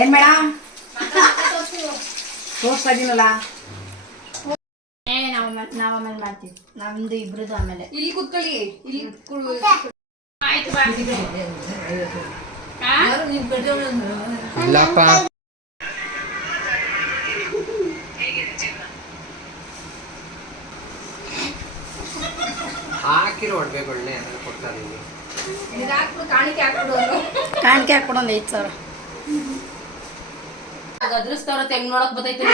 ಏನ್ ಮೇಡಮ್ ತೋರಿಸ್ತಾ ಇದೀನಲ್ಲ ನಾವ್ ಆಮೇಲೆ ಮಾಡ್ತೀವಿ. ನಮ್ದು ಇಬ್ರದ್ದು ಆಮೇಲೆ ಇಲ್ಲಿ ಕೂತ್ಕೊಳ್ಳಿ. ಇಲ್ಲಿ ಆಯ್ತು ಬಾ. ಇಲ್ಲಪ್ಪ ಹಾಕಿರೋ ಹೊಡ್ಬೇಕು ಒಳ್ಳೆ ಅದನ್ನು ಕೊಡ್ತಾರೆ ಇಲ್ಲಿ. ಕಾಣಿಕೆ ಹಾಕ್ಬಿಡು. ಕಾಣಿಕೆ ಹಾಕ್ಬಿಡು ಒಂದು 5,000. ಗದ್ರಿಸ್ತವ್ರ ತೆಂಗ್ ನೋಡಕ್ ಬತ್ತೈತೆ.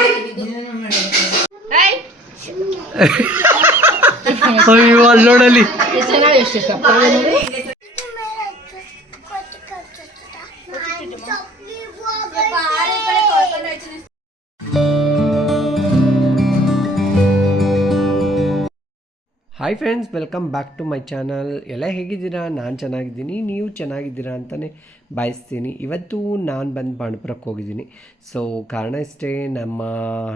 ಅಯ್ಯೋ ಅಲ್ಲಿ ನೋಡಲಿ. Hi friends, welcome back to my channel. ಎಲ್ಲ ಹೇಗಿದ್ದೀರಾ? ನಾನು ಚೆನ್ನಾಗಿದ್ದೀನಿ, ನೀವು ಚೆನ್ನಾಗಿದ್ದೀರಾ ಅಂತಲೇ ಬಯಸ್ತೀನಿ. ಇವತ್ತು ನಾನು ಬಂದು ಬಾಣಪುರಕ್ಕೆ ಹೋಗಿದ್ದೀನಿ. ಸೊ ಕಾರಣ ಇಷ್ಟೇ, ನಮ್ಮ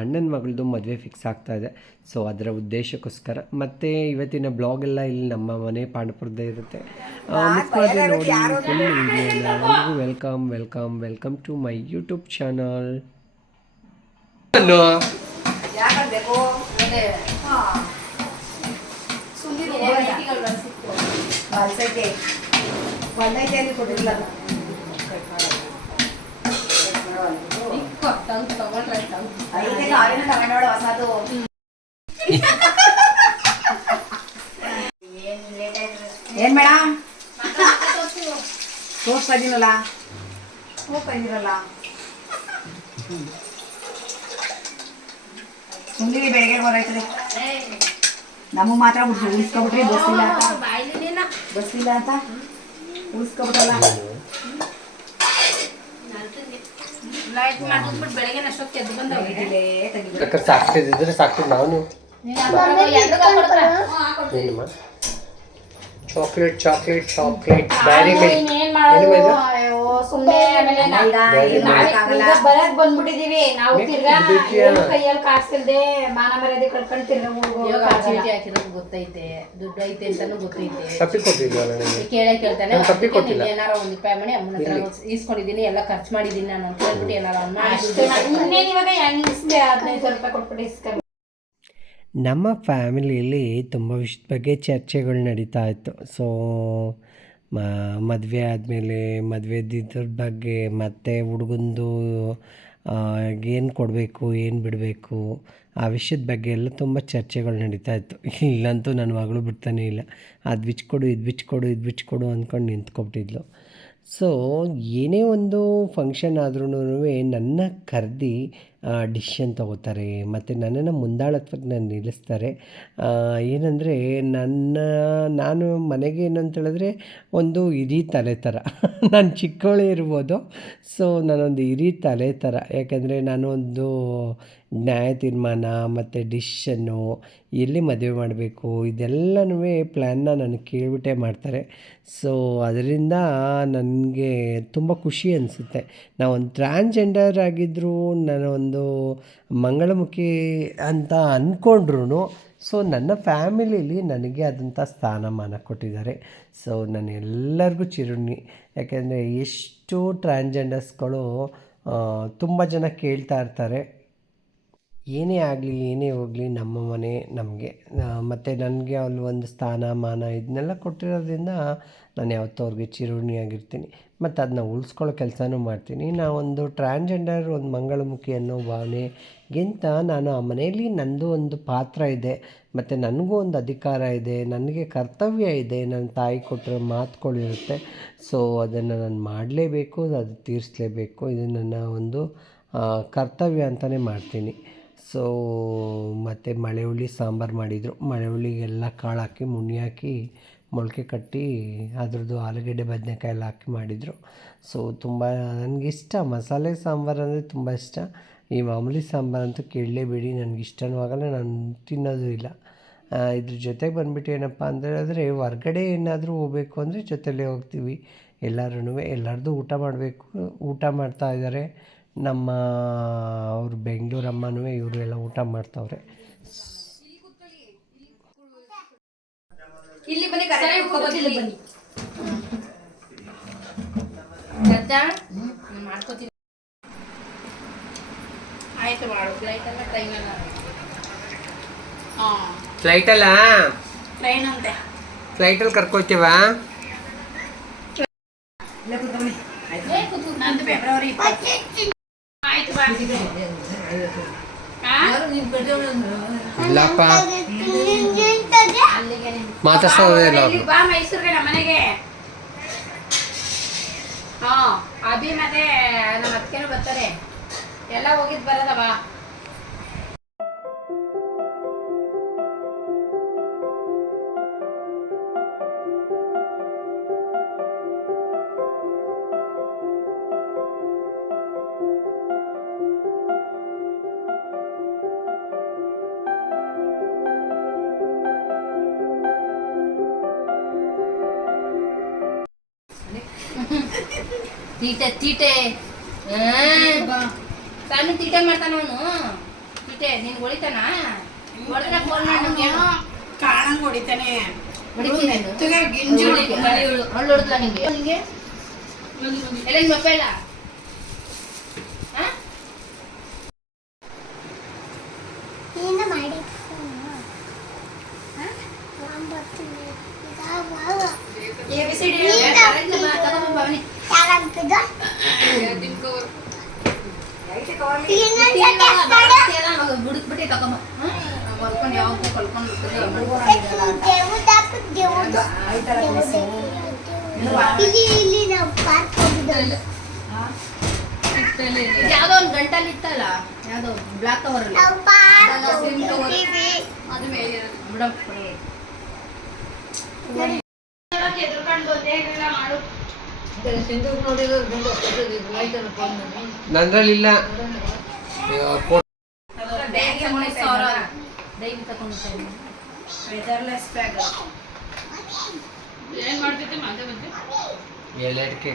ಅಣ್ಣನ ಮಗಳದು ಮದುವೆ ಫಿಕ್ಸ್ ಆಗ್ತಾಯಿದೆ. ಸೊ ಅದರ ಉದ್ದೇಶಕ್ಕೋಸ್ಕರ ಮತ್ತು ಇವತ್ತಿನ ಬ್ಲಾಗೆಲ್ಲ ಇಲ್ಲಿ ನಮ್ಮ ಮನೆ ಬಾಣಪುರದೇ ಇರುತ್ತೆ. ಮುಖ್ಯವಾಗಿ ನೋಡಿ ಫುಲ್ ವಿಡಿಯೋನ. ಎಲ್ಲರಿಗೂ welcome welcome welcome to my YouTube channel. ಏನ್ ಮೇಡಮ್ ತೋರಿಸ್ತಾ ಇದೀನಲ್ಲ ಹೋಗ್ತಾ ಇದೀರಲ್ಲ ಸುಮ್ಮನೆ ಬೆಳಗ್ಗೆ ಬರೈತ್ರಿ. ನಮಗೆ ಮಾತ್ರ ಉಳಿಸ್ಕೊಬಿಟ್ರಿ. ಬಸ್ಸಿಲ್ಲ ಅಂತ ಉಳಿಸ್ಕೊಬಿಟ್ಟಲ್ಲ. ಸಾಕ್ತಿದ್ರೆ ಸಾಕ್ತಿದ್ ನಾವು ಚಾಕ್ಲೇಟ್ ಚಾಕ್ಲೇಟ್ ಚಾಕ್ಲೇಟ್ ಬ್ಯಾರಿ ಬರಕ್ ಬಂದ್ಬಿಟ್ಟಿದೀವಿ ನಾವು. ತಿರ್ಗಾ ಕೈಯಲ್ಲಿ ಕಾಸಿಲ್ದೆ ಮಾನ ಮರ್ಯಾದೆ ಕಳ್ಕೊಂಡು ತಿರ್ಗಾ ಚೀಟಿ ಹಾಕಿರೋದು ಗೊತ್ತೈತೆ, ದುಡ್ಡು ಐತೆ ಅಂತಾನು ಗೊತ್ತೈತೆ. ತಪ್ಪಿ ಕೊಟ್ಟಿದ್ವಿ ಕೇಳ್ತಾನೆ ಏನಾರ 1 ರೂಪಾಯಿ ಮಾಡಿ ಅಮ್ಮನ ಹತ್ರ ಈಸ್ಕೊಂಡಿದೀನಿ, ಎಲ್ಲ ಖರ್ಚು ಮಾಡಿದೀನಿ ನಾನು ಅಂತ ಹೇಳ್ಬಿಟ್ಟು ಏನಾರ ಇನ್ನೇನು ಇವಾಗ 15,000 ರೂಪಾಯಿ ಕೊಟ್ಬಿಟ್ಟು ಇಸ್ಕೊಂಡು. ನಮ್ಮ ಫ್ಯಾಮಿಲಿಯಲ್ಲಿ ತುಂಬ ವಿಷಯದ ಬಗ್ಗೆ ಚರ್ಚೆಗಳು ನಡೀತಾ ಇತ್ತು. ಸೊ ಮದುವೆ ಆದಮೇಲೆ ಮದುವೆದಿದ್ರ ಬಗ್ಗೆ ಮತ್ತು ಹುಡುಗಂದು ಏನು ಕೊಡಬೇಕು ಏನು ಬಿಡಬೇಕು ಆ ವಿಷಯದ ಬಗ್ಗೆ ಎಲ್ಲ ತುಂಬ ಚರ್ಚೆಗಳು ನಡೀತಾ ಇತ್ತು. ಇಲ್ಲಂತೂ ನನ್ನ ಮಗಳು ಬಿಡ್ತಾನೇ ಇಲ್ಲ. ಅದು ಬಿಚ್ಕೊಡು ಇದು ಬಿಚ್ಕೊಡು ಇದು ಬಿಚ್ಕೊಡು ಅಂದ್ಕೊಂಡು ನಿಂತ್ಕೊಬಿಟ್ಟಿದ್ಲು. ಸೊ ಏನೇ ಒಂದು ಫಂಕ್ಷನ್ ಆದ್ರೂ ನನ್ನ ಕರೆದು ಡಿಸಿಷನ್ ತೊಗೋತಾರೆ ಮತ್ತು ನನ್ನನ್ನು ಮುಂದಾಳತ್ವಕ್ಕೆ ನಿಲ್ಲಿಸ್ತಾರೆ. ಏನಂದರೆ ನಾನು ಮನೆಗೆ ಏನಂತೇಳಿದ್ರೆ ಒಂದು ಹಿರಿ ತಲೆ ಥರ. ನಾನು ಚಿಕ್ಕವಳೇ ಇರ್ಬೋದು, ಸೊ ನಾನೊಂದು ಹಿರಿ ತಲೆ ಥರ. ಯಾಕೆಂದರೆ ನಾನು ಒಂದು ನ್ಯಾಯ ತೀರ್ಮಾನ ಮತ್ತು ಡಿಸಿಷನ್ನು ಎಲ್ಲಿ ಮದುವೆ ಮಾಡಬೇಕು ಇದೆಲ್ಲನೂ ಪ್ಲ್ಯಾನ್ನ ನನಗೆ ಕೇಳಿಬಿಟ್ಟೇ ಮಾಡ್ತಾರೆ. ಸೊ ಅದರಿಂದ ನನಗೆ ತುಂಬ ಖುಷಿ ಅನಿಸುತ್ತೆ. ನಾವೊಂದು ಟ್ರಾನ್ಸ್ಜೆಂಡರ್ ಆಗಿದ್ದರೂ ನಾನೊಂದು ಮಂಗಳಮುಖಿ ಅಂತ ಅಂದ್ಕೊಂಡ್ರು ಸೊ ನನ್ನ ಫ್ಯಾಮಿಲೀಲಿ ನನಗೆ ಆದಂಥ ಸ್ಥಾನಮಾನ ಕೊಟ್ಟಿದ್ದಾರೆ. ಸೊ ನಾನು ಎಲ್ಲರಿಗೂ ಚಿರುಣಿ. ಯಾಕೆಂದರೆ ಎಷ್ಟು ಟ್ರಾನ್ಸ್ಜೆಂಡರ್ಸ್ಗಳು ತುಂಬ ಜನ ಕೇಳ್ತಾ ಇರ್ತಾರೆ, ಏನೇ ಆಗಲಿ ಏನೇ ಹೋಗಲಿ ನಮ್ಮ ಮನೆ ನಮಗೆ ಮತ್ತು ನನಗೆ ಅಲ್ಲಿ ಒಂದು ಸ್ಥಾನಮಾನ ಇದನ್ನೆಲ್ಲ ಕೊಟ್ಟಿರೋದ್ರಿಂದ ನಾನು ಯಾವತ್ತೂ ಅವ್ರಿಗೆ ಚಿರುಣಿಯಾಗಿರ್ತೀನಿ ಮತ್ತು ಅದನ್ನ ಉಳಿಸ್ಕೊಳ್ಳೋ ಕೆಲಸನೂ ಮಾಡ್ತೀನಿ. ನಾವೊಂದು ಟ್ರಾನ್ಸ್ಜೆಂಡರ್ ಒಂದು ಮಂಗಳಮುಖಿ ಅನ್ನೋ ಭಾವನೆಗಿಂತ ನಾನು ಆ ಮನೆಯಲ್ಲಿ ನನ್ನದು ಒಂದು ಪಾತ್ರ ಇದೆ ಮತ್ತು ನನಗೂ ಒಂದು ಅಧಿಕಾರ ಇದೆ, ನನಗೆ ಕರ್ತವ್ಯ ಇದೆ, ನನ್ನ ತಾಯಿ ಕೊಟ್ಟಿರೋ ಮಾತುಗಳಿರುತ್ತೆ. ಸೊ ಅದನ್ನು ನಾನು ಮಾಡಲೇಬೇಕು, ಅದು ತೀರಿಸಲೇಬೇಕು. ಇದು ನನ್ನ ಒಂದು ಕರ್ತವ್ಯ ಅಂತಲೇ ಮಾಡ್ತೀನಿ. ಸೊ ಮತ್ತು ಮಳೆ ಹುಳಿ ಸಾಂಬಾರು ಮಾಡಿದರು. ಮಳೆ ಹುಳಿಗೆಲ್ಲ ಕಾಳು ಹಾಕಿ ಮುನಿ ಹಾಕಿ ಮೊಳಕೆ ಕಟ್ಟಿ ಅದ್ರದ್ದು ಆಲೂಗಡ್ಡೆ ಬದನೆಕಾಯಿ ಎಲ್ಲ ಹಾಕಿ ಮಾಡಿದರು. ಸೊ ತುಂಬ ನನಗಿಷ್ಟ. ಮಸಾಲೆ ಸಾಂಬಾರು ಅಂದರೆ ತುಂಬ ಇಷ್ಟ. ಈ ಮಾಮೂಲಿ ಸಾಂಬಾರಂತೂ ಕೇಳಲೇಬೇಡಿ, ನನಗಿಷ್ಟನೂ ಆಗಲ್ಲ, ನಾನು ತಿನ್ನೋದು ಇಲ್ಲ. ಇದ್ರ ಜೊತೆಗೆ ಬಂದುಬಿಟ್ಟು ಏನಪ್ಪ ಅಂತ ಹೇಳಿದ್ರೆ ಹೊರ್ಗಡೆ ಏನಾದರೂ ಹೋಗಬೇಕು ಅಂದರೆ ಜೊತೆಯಲ್ಲೇ ಹೋಗ್ತೀವಿ ಎಲ್ಲರೂ. ಎಲ್ಲರದ್ದು ಊಟ ಮಾಡಬೇಕು, ಊಟ ಮಾಡ್ತಾಯಿದ್ದಾರೆ. ನಮ್ಮ ಅವರು ಬೆಂಗಳೂರು ಅಮ್ಮನೂ ಇವರು ಎಲ್ಲ ಊಟ ಮಾಡ್ತಾವ್ರೆ. ಇಲ್ಲಿ ಬನ್ನಿ, ಬನ್ನಿ. ಮಾಡ್ಕೋತೀನಿ. ಆಯ್ತು ಮಾಡು. ಫ್ಲೈಟಲ್ಲ ಟ್ರೈನಲ್ಲ? ಹಾಂ ಫ್ಲೈಟಲ್ಲ? ಟ್ರೈನ್ ಅಂತೆ. ಫ್ಲೈಟಲ್ಲಿ ಕರ್ಕೊತೀವ? ಇಲ್ಲ ಕೂತ್ಕೊಳ್ಳಿ. ಆಯ್ತು. ನಂದು ಫೆಬ್ರವರಿ 20. ಆಯ್ತು ಬಾ. ಇಲ್ಲಪ್ಪ ಅಲ್ಲಿಗೆ ಮಾತಾಡ್ಸೋದಿಲ್ಲ ಇಲ್ಲಿ ಬಾ ಮೈಸೂರಿಗೆ ನಮ್ಮ ಮನೆಗೆ. ಹಾಂ ಅಭಿ ಮತ್ತೆ ನಮ್ಮ ಅತ್ತಿಗೆನೂ ಬರ್ತಾರೆ. ಎಲ್ಲ ಹೋಗಿದ್ದು ಬರೋದ ಬಾ. ತೀಟೆ ತೀಟೆ ಸ್ವಾಮಿ ತೀಟೆ ಮಾಡ್ತಾನ ಅವನು. ತೀಟೆ ನೀನ್ ಹೊಡಿತಾನ? ಹೊಡೆದ್ರೆ ಫೋನ್ ಮಾಡಿ ನಮ್ಗೆ ಹೇಳು. ಕಾಣಂಗ್ ಹೊಡಿತಾನೆ. ಹೊಡಿತೀನಿ ನಾನು. ಗಿಂಜು ಅವಳು ಹೊಡೆದ್ಲ ನಿಂಗೆ? ನಿಂಗೆ ಎಲ್ಲ ನಿಮ್ಮ ಅಪ್ಪ ಇಲ್ಲ? ಬಿಟ್ಬಿಟ್ಟು ತಗೊಂಬ. ಹೊಲ್ಕೊಂಡು ಯಾವಾಗ ಕಲ್ಕೊಂಡು ಯಾವ್ದೋ ಒಂದು ಗಂಟಲ್ಲಿ ಇತ್ತಲ್ಲ, ಯಾವ್ದೋ ಬ್ಲಾಕ್ ಕವರ್ ಅಲ್ಲಿ ನಂದ್ರಲ್ಲಿಲ್ಲ. ಡೈಲಿ ತಗೊಂಡು ಏನ್ ಮಾಡ್ತೈತೆ ಮತ್ತೆ ಮತ್ತೆ ಎಲ್ಲಕ್ಕೆ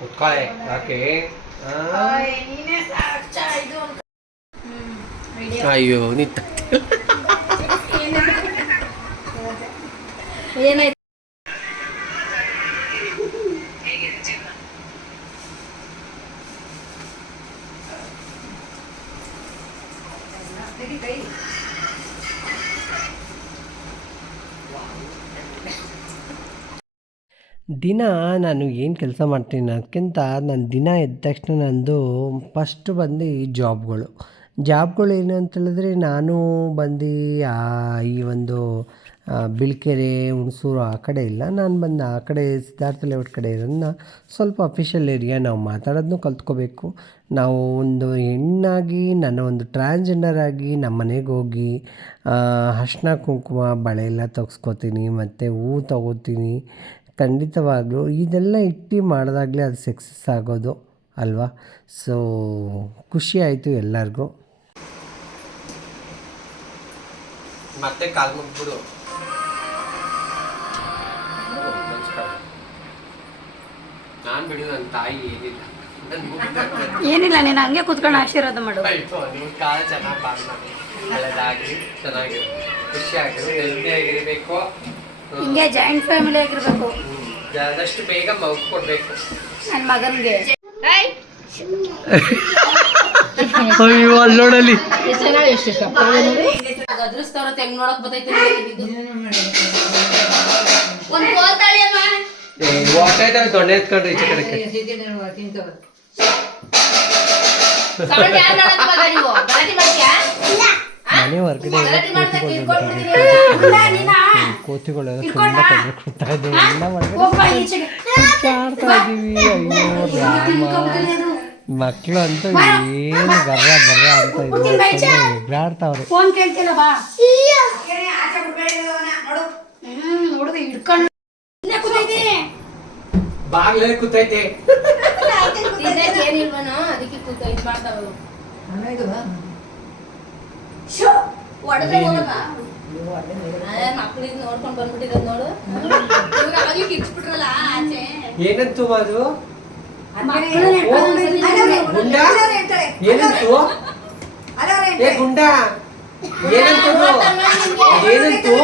ಕುತ್ಕೊಳ್ಳೆ ಯಾಕೆ? ಅಯ್ಯೋ ನಿಂತ ಏನಾಯ್ತು? ದಿನ ನಾನು ಏನು ಕೆಲಸ ಮಾಡ್ತೀನಿ ಅದಕ್ಕಿಂತ ನಾನು ದಿನ ಎದ್ದ ತಕ್ಷಣ ನಂದು ಫಸ್ಟು ಬಂದು ಜಾಬ್ಗಳು ಏನು ಅಂತೇಳಿದ್ರೆ ನಾನು ಬಂದು ಈ ಒಂದು ಬಿಳ್ಕೆರೆ ಹುಣಸೂರು ಆ ಕಡೆ ಇಲ್ಲ. ನಾನು ಬಂದು ಆ ಕಡೆ ಸಿದ್ಧಾರ್ಥ ಲೇಔಟ್ ಕಡೆ ಇರೋದನ್ನ ಸ್ವಲ್ಪ ಅಫಿಷಿಯಲ್ ಏರಿಯಾ ನಾವು ಮಾತಾಡೋದನ್ನು ಕಲ್ತ್ಕೋಬೇಕು. ನಾವು ಒಂದು ಹೆಣ್ಣಾಗಿ ನನ್ನ ಒಂದು ಟ್ರಾನ್ಸ್ಜೆಂಡರ್ ಆಗಿ ನಮ್ಮ ಮನೆಗೆ ಹೋಗಿ ಅರಿಶಿನ ಕುಂಕುಮ ಬಳೆ ಎಲ್ಲ ತೆಗ್ಸ್ಕೊತೀನಿ ಮತ್ತು ಹೂವು ತಗೋತೀನಿ. ಖಂಡಿತವಾಗ್ಲೂ ಇದೆಲ್ಲ ಇಟ್ಟು ಮಾಡಿದಾಗಲೇ ಅದು ಸಕ್ಸಸ್ ಆಗೋದು ಅಲ್ವಾ? ಸೊ ಖುಷಿ ಆಯಿತು ಎಲ್ಲರಿಗೂ. ಮತ್ತೆ ಕಾಲ್ ಮುಗ್ಬಿಡು. ನಾನು ಬಿಡು, ನನ್ನ ತಾಯಿ ಏನಿಲ್ಲ, ಏನಿಲ್ಲ, ನೀನು ಹಂಗೆ ಕುತ್ಕೊಂಡು ಆಶೀರ್ವಾದ ಮಾಡು. ನೀವು ಕಾಲ ಚೆನ್ನಾಗಿ ಪಾಸ್ ಮಾಡಿ, ಒಳ್ಳೆದಾಗಲಿ, ಚೆನ್ನಾಗಿರು, ಖುಷಿಯಾಗಿರು, ನೆಮ್ಮದಿಯಾಗಿರಬೇಕು. ಹಿಂಗೆ ಜಾಯಿಂಟ್ ಫ್ಯಾಮಿಲಿ ಆಗಿರ್ಬೇಕು. ಆದಷ್ಟು ಬೇಗ ಮಗು ಕೊಡ್ಬೇಕು ನನ್ನ ಮಗನಿಗೆ. ಅಯ್ಯೋ ಅಲ್ಲೋಡಲಿ ಗದ್ರಿಸ್ತವ್ರ ತೆಂಗ್ ನೋಡಕ್ ಬರ್ತೈತಿ. ಒಂದ್ ಕೋಲ್ತಾಳಿ ಅಮ್ಮ. ಓಟಾಯ್ತಾವೆ ದೊಣ್ಣೆ ಎತ್ಕೊಂಡ್ರಿ ಈಚೆ ಕಡೆಗೆ. ಸೌಂಡ್ ಯಾರ್ ಮಾಡಕ್ ಮಗ ನೀವು? ಗಲಾಟೆ ಮಾಡ್ತೀಯಾ? ಮನೆ ಹೊರಗಡೆ ಕೋತಿಗಳೆಲ್ಲ ತುಂಬ ತೊಂದರೆ ಕೊಡ್ತಾ ಇದ್ದೀವಿ. ಎಲ್ಲ ಹೊರಗಡೆ ಆಡ್ತಾ ಇದ್ದೀವಿ. ಅಯ್ಯೋ ರಾಮ, ಮಕ್ಕಳು ಅಂತೂ ಏನು ಬರ್ರ ಅಂತ ಇದ್ದಾರೆ, ಎಗ್ರಾಡ್ತಾವ್ರೆ. ಫೋನ್ ಕೇಳ್ತಿಲ್ಲ ಬಾ. ನೋಡುದು ಹಿಡ್ಕೊಂಡು ಬಾಗ್ಲೇ ಕೂತೈತೆ. ತಿನ್ನಕ್ ಏನಿಲ್ವನೋ ಅದಕ್ಕೆ ಕೂತ ಇದ್ ಮಾಡ್ತಾವ. ಹೊಡೆದ್ರೆ ಹೋಗಲ್ವಾ? ಮಕ್ಳಿದ್ ನೋಡ್ಕೊಂಡ್ ಬಂದ್ಬಿಟ್ಟಿದ್ ನೋಡು. ಅವಾಗ್ಲೇ ಕಿಚ್ಬಿಟ್ರಲ್ಲ ಆಚೆ. ಏನಂತು ಅದು? ಗುಂಡ ಏನಂತು? ಏ ಗುಂಡ ಏನಂತು? ಏನಂತು?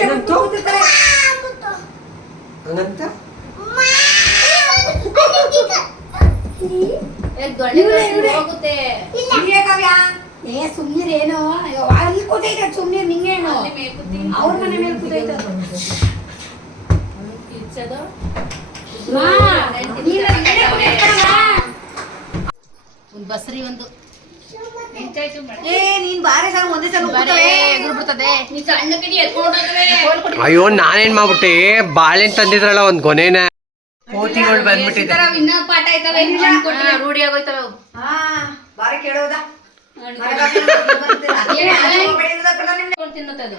ಏನಂತು? ಹಂಗಂತ ಹೋಗುತ್ತೆ. ಏ ಸುಮ್ನಿರೇನು ಅಲ್ಲಿ ಕೂತೈತೆ ಸುಮ್ನಿರ್ ನಿಂಗೇನು ಅವ್ರ ಮನೆ ಮೇಲೆ ಕೂತೈತೆ ಕಿರ್ಚೋದು. ಒಂದು ಬಸ್ರಿ ಒಂದು ಏ ನೀನ್ ಬಾರಿ ಸಲ ಒಂದೇ ಸಲ ಬಿಡ್ತದೆ. ನೀ ಸಣ್ಣ ಕಡಿ ಎತ್ಕೊಂಡು ಅಯ್ಯೋ ನಾನೇನ್ ಮಾಡ್ಬಿಟ್ಟೆ ಬಾಳೆಹಣ್ಣು ತಂದಿದ್ರಲ್ಲ ಒಂದ್ ಗೊನೆನ ಕೋತಿಗಳು ಬಂದ್ಬಿಟ್ಟಿದೆ. ಇನ್ನ ಪಾಠ ಆಯ್ತವೆ ರೂಢಿ ಆಗೋಯ್ತವೆ ಅವು. ಬಾರಿ ಕೇಳೋದಾ ತಿನ್ನೋದು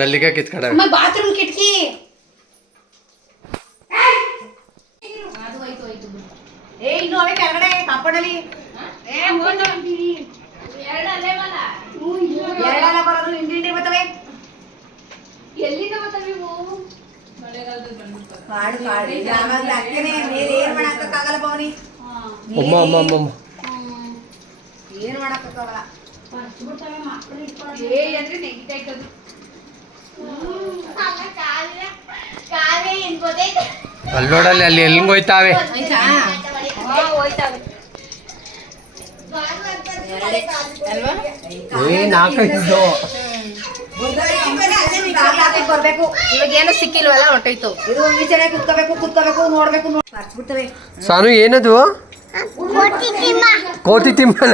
ನಲ್ಲಿಕಾಯಿ ಕಿತ್ಕಡ ಬಾತ್ರೂಮ್ ಕಿಟಕಿ ಅದು ಆಯ್ತು ಆಯ್ತು ಬಿಡು. ಏ ಇನ್ನು ಅವೇ ಕೆಳಗಡೆ ಕಾಪಾಡಲಿ ಎರಡಲ್ಲ ಬರೋದು ಹಿಂಡಿ ಬರ್ತವೆ ಎಲ್ಲಿಂದ ಬರ್ತವೆ ಇವು? ಕಾಡು ಕಾಡು ಆಮೇಲೆ ಅಕ್ಕನೇ ಮೇಲೆ ಏನ್ ಮಾಡಕ್ಕಾಗಲ್ಲ ಭವನಿ ಅಮ್ಮ ಅಮ್ಮ ಅಮ್ಮ ಅಮ್ಮ. ಏನ್ ಮಾಡಕ್ಕಾಗಲ್ಲ ಏ ಅಂದ್ರೆ ನೆಗಿತಾ ಇದ್ದದು. ಅಲ್ಲಿ ನೋಡಲ್ಲಿ ಅಲ್ಲಿ ಎಲ್ಲಿಂಗ್ ಹೋಯ್ತಾವೆ. ಆಯ್ತಾ? ಹೋಯ್ತಾವೆ ಅಲ್ವಾ? ನಾಲ್ಕೈದು ಬರ್ಬೇಕು ಇವಾಗ ಏನೋ ಸಿಕ್ಕಿಲ್ವಲ್ಲ ಹೊಟ್ಟೈತು. ಇದು ಈಚೆನೆ ಕುತ್ಕೋಬೇಕು ನೋಡ್ಬೇಕು ಮರ್ಚ್ಬಿಡ್ತವೆ ಸಾನು ಏನದು ಕೋತಿ ತಿಮ್ಮನ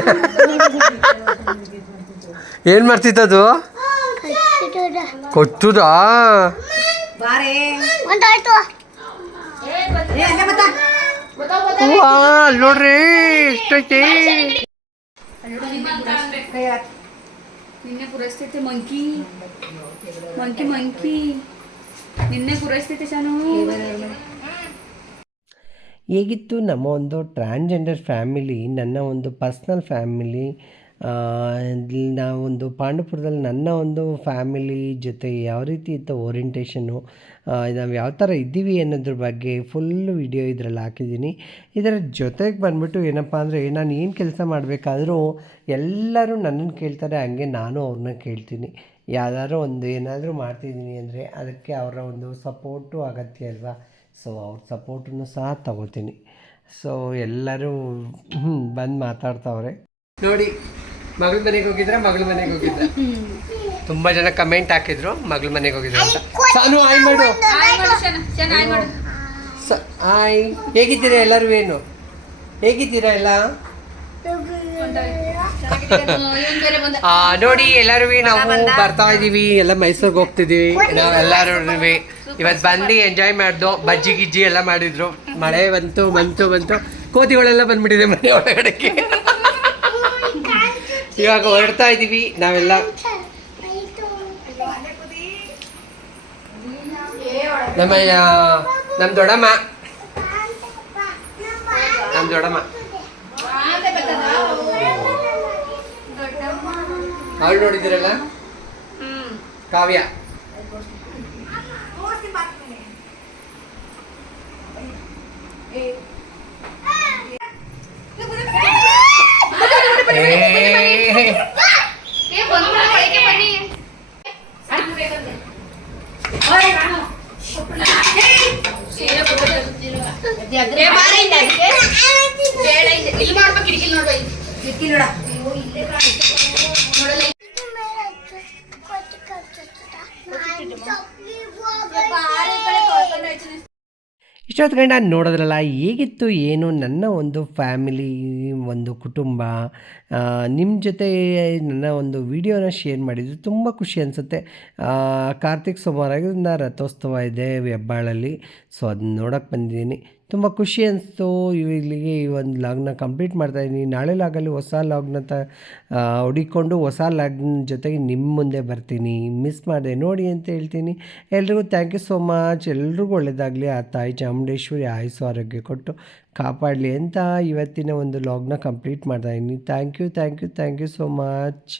ಏನ್ ಮಾಡ್ತಿತ್ತದು ಕೊಟ್ಟುದಾ ಬಾರೇ ಅಲ್ಲಿ ನೋಡ್ರಿ ಎಷ್ಟೈತಿ. ನಿನ್ನೆ ಪುರಸ್ತೈತೆ ಮಂಕಿ ಮಂಕಿ ಮಂಕಿ ನಿನ್ನೆ ಪುರಸ್ತೈತೆ ಶಾನು. ಹೇಗಿತ್ತು ನಮ್ಮ ಒಂದು ಟ್ರಾನ್ಸ್ಜೆಂಡರ್ ಫ್ಯಾಮಿಲಿ, ನನ್ನ ಒಂದು ಪರ್ಸ್ನಲ್ ಫ್ಯಾಮಿಲಿ, ನಾವೊಂದು ಪಾಂಡವಪುರದಲ್ಲಿ ನನ್ನ ಒಂದು ಫ್ಯಾಮಿಲಿ ಜೊತೆ ಯಾವ ರೀತಿ ಇತ್ತು ಓರಿಯೆಂಟೇಷನ್ನು, ನಾವು ಯಾವ ಥರ ಇದ್ದೀವಿ ಅನ್ನೋದ್ರ ಬಗ್ಗೆ ಫುಲ್ಲು ವಿಡಿಯೋ ಇದರಲ್ಲಿ ಹಾಕಿದ್ದೀನಿ. ಇದರ ಜೊತೆಗೆ ಬಂದ್ಬಿಟ್ಟು ಏನಪ್ಪ ಅಂದರೆ, ನಾನು ಏನು ಕೆಲಸ ಮಾಡಬೇಕಾದ್ರೂ ಎಲ್ಲರೂ ನನ್ನನ್ನು ಕೇಳ್ತಾರೆ, ಹಂಗೆ ನಾನು ಅವ್ರನ್ನ ಕೇಳ್ತೀನಿ. ಯಾವ್ದಾದ್ರು ಒಂದು ಏನಾದರೂ ಮಾಡ್ತಿದ್ದೀನಿ ಅಂದರೆ ಅದಕ್ಕೆ ಅವರ ಒಂದು ಸಪೋರ್ಟು ಅಗತ್ಯ ಅಲ್ವಾ. ಸೊ ಅವ್ರ ಸಪೋರ್ಟನ್ನು ಸಹ ತಗೋತೀನಿ. ಸೊ ಎಲ್ಲರೂ ಬಂದು ಮಾತಾಡ್ತಾವ್ರೆ ನೋಡಿ. ಮಗಳ ಮನೆಗೆ ಹೋಗಿದ್ರೆ ತುಂಬ ಜನ ಕಮೆಂಟ್ ಹಾಕಿದ್ರು ಮಗಳ ಮನೆಗೆ ಹೋಗಿದ್ರು ಅಂತ. ಸಾನು ಆಯ್ ಮಾಡು. ಆಯ್ ಹೇಗಿದ್ದೀರಾ ಎಲ್ಲರೂ? ಏನು ಹೇಗಿದ್ದೀರಾ ಎಲ್ಲ? ನೋಡಿ ಎಲ್ಲರೂ ನಾವು ಬರ್ತಾ ಇದ್ದೀವಿ, ಎಲ್ಲ ಮೈಸೂರಿಗೆ ಹೋಗ್ತಿದ್ದೀವಿ ನಾವೆಲ್ಲರೂ. ಇವತ್ತು ಬಂದು ಎಂಜಾಯ್ ಮಾಡ್ದು, ಬಜ್ಜಿ ಗಿಜ್ಜಿ ಎಲ್ಲ ಮಾಡಿದ್ರು. ಮಳೆ ಬಂತು ಕೋತಿಗಳೆಲ್ಲ ಬಂದ್ಬಿಟ್ಟಿದೆ ಮನೆ ಒಳಗಡೆಗೆ. ಇವಾಗ ಹೊರಡ್ತಾ ಇದ್ದೀವಿ ನಾವೆಲ್ಲ. ನಮ್ಮ ದೊಡ್ಡಮ್ಮ ಅವಳು ನೋಡಿದ್ದೀರಲ್ಲ, ಕಾವ್ಯ. ಇಲ್ಲಿ ಮಾಡ್ಬೇಕು ಕಿಟಕಿ ನೋಡ್ಬ ಕಿಟಕಿ ನೋಡ ಇಷ್ಟೊತ್ತು ಗಂಡ ನೋಡೋದ್ರಲ್ಲ ಹೇಗಿತ್ತು ಏನು ನನ್ನ ಒಂದು ಫ್ಯಾಮಿಲಿ, ಒಂದು ಕುಟುಂಬ ನಿಮ್ಮ ಜೊತೆ ನನ್ನ ಒಂದು ವಿಡಿಯೋನ ಶೇರ್ ಮಾಡಿದ್ದು ತುಂಬ ಖುಷಿ ಅನಿಸುತ್ತೆ. ಕಾರ್ತಿಕ್ ಸೋಮವಾರದಿಂದ ರಥೋತ್ಸವ ಇದೆ ಹೆಬ್ಬಾಳಲ್ಲಿ. ಸೊ ಅದನ್ನ ನೋಡೋಕ್ಕೆ ಬಂದಿದ್ದೀನಿ, ತುಂಬ ಖುಷಿ ಅನಿಸ್ತು. ಇಲ್ಲಿಗೆ ಈ ಒಂದು ಲಾಗ್ನ ಕಂಪ್ಲೀಟ್ ಮಾಡ್ತಾಯಿದ್ದೀನಿ. ನಾಳೆ ಲಾಗಲ್ಲಿ ಹೊಸ ಲಾಗ್ನ ಹುಡಿಕೊಂಡು ಹೊಸ ಲಾಗ್ನ ಜೊತೆಗೆ ನಿಮ್ಮ ಮುಂದೆ ಬರ್ತೀನಿ. ಮಿಸ್ ಮಾಡಿದೆ ನೋಡಿ ಅಂತ ಹೇಳ್ತೀನಿ. ಎಲ್ರಿಗೂ ಥ್ಯಾಂಕ್ ಯು ಸೋ ಮಚ್. ಎಲ್ರಿಗೂ ಒಳ್ಳೆಯದಾಗಲಿ. ಆ ತಾಯಿ ಚಾಮುಂಡೇಶ್ವರಿ ಆಯುಸ್ಸು ಆರೋಗ್ಯ ಕೊಟ್ಟು ಕಾಪಾಡಲಿ ಅಂತ ಇವತ್ತಿನ ಒಂದು ಲಾಗ್ನ ಕಂಪ್ಲೀಟ್ ಮಾಡ್ತಾಯಿದ್ದೀನಿ. Thank you so much.